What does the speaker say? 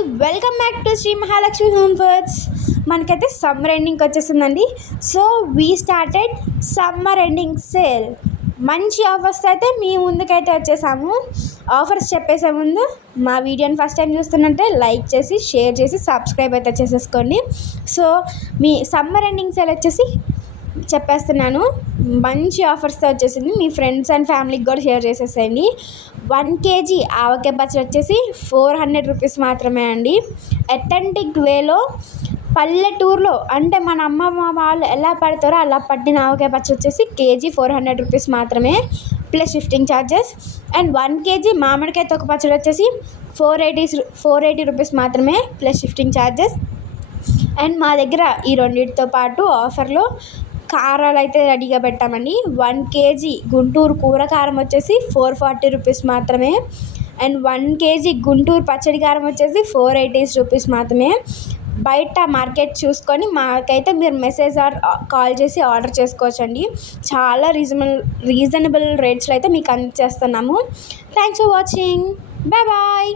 Welcome back to Sri Mahalakshmi home foods. మనకైతే summer ఎండింగ్కి వచ్చేసిందండి. So we started summer ending sale. మంచి ఆఫర్స్ అయితే మీ ముందుకైతే వచ్చేసాము. ఆఫర్స్ చెప్పేసే ముందు మా వీడియోని ఫస్ట్ టైం చూస్తున్నట్టే లైక్ చేసి, షేర్ చేసి, సబ్స్క్రైబ్ అయితే చేసేసుకోండి. సో మీ సమ్మర్ ఎండింగ్ సేల్ వచ్చేసి చెప్పేస్తున్నాను. మంచి ఆఫర్స్తో వచ్చేసింది. మీ ఫ్రెండ్స్ అండ్ ఫ్యామిలీకి కూడా షేర్ చేసేసేయండి. 1 kg ఆవకాయ పచ్చడి వచ్చేసి 400 రూపీస్ మాత్రమే అండి. అథెంటిక్ వేలో పల్లెటూరులో అంటే మన అమ్మమ్మ వాళ్ళు ఎలా పడతారో అలా పట్టిన ఆవకాయ పచ్చడి వచ్చేసి కేజీ 400 రూపీస్ మాత్రమే plus shifting charges. And 1 kg మామిడికాయ తొక్క పచ్చడి వచ్చేసి 480 రూపీస్ మాత్రమే ప్లస్ షిఫ్టింగ్ ఛార్జెస్. అండ్ మా దగ్గర ఈ రెండింటితో పాటు ఆఫర్లో కారాలు అయితే రెడీగా పెట్టామండి. 1 kg గుంటూరు కూర కారం వచ్చేసి 440 రూపీస్ మాత్రమే. అండ్ 1 kg గుంటూరు పచ్చడి కారం వచ్చేసి 480 రూపీస్ మాత్రమే. బయట మార్కెట్ చూసుకొని మాకైతే మీరు మెసేజ్ ఆర్ కాల్ చేసి ఆర్డర్ చేసుకోవచ్చండి. చాలా రీజనబుల్ రేట్స్లో అయితే మీకు అందించేస్తున్నాము. Thanks for watching. Bye bye.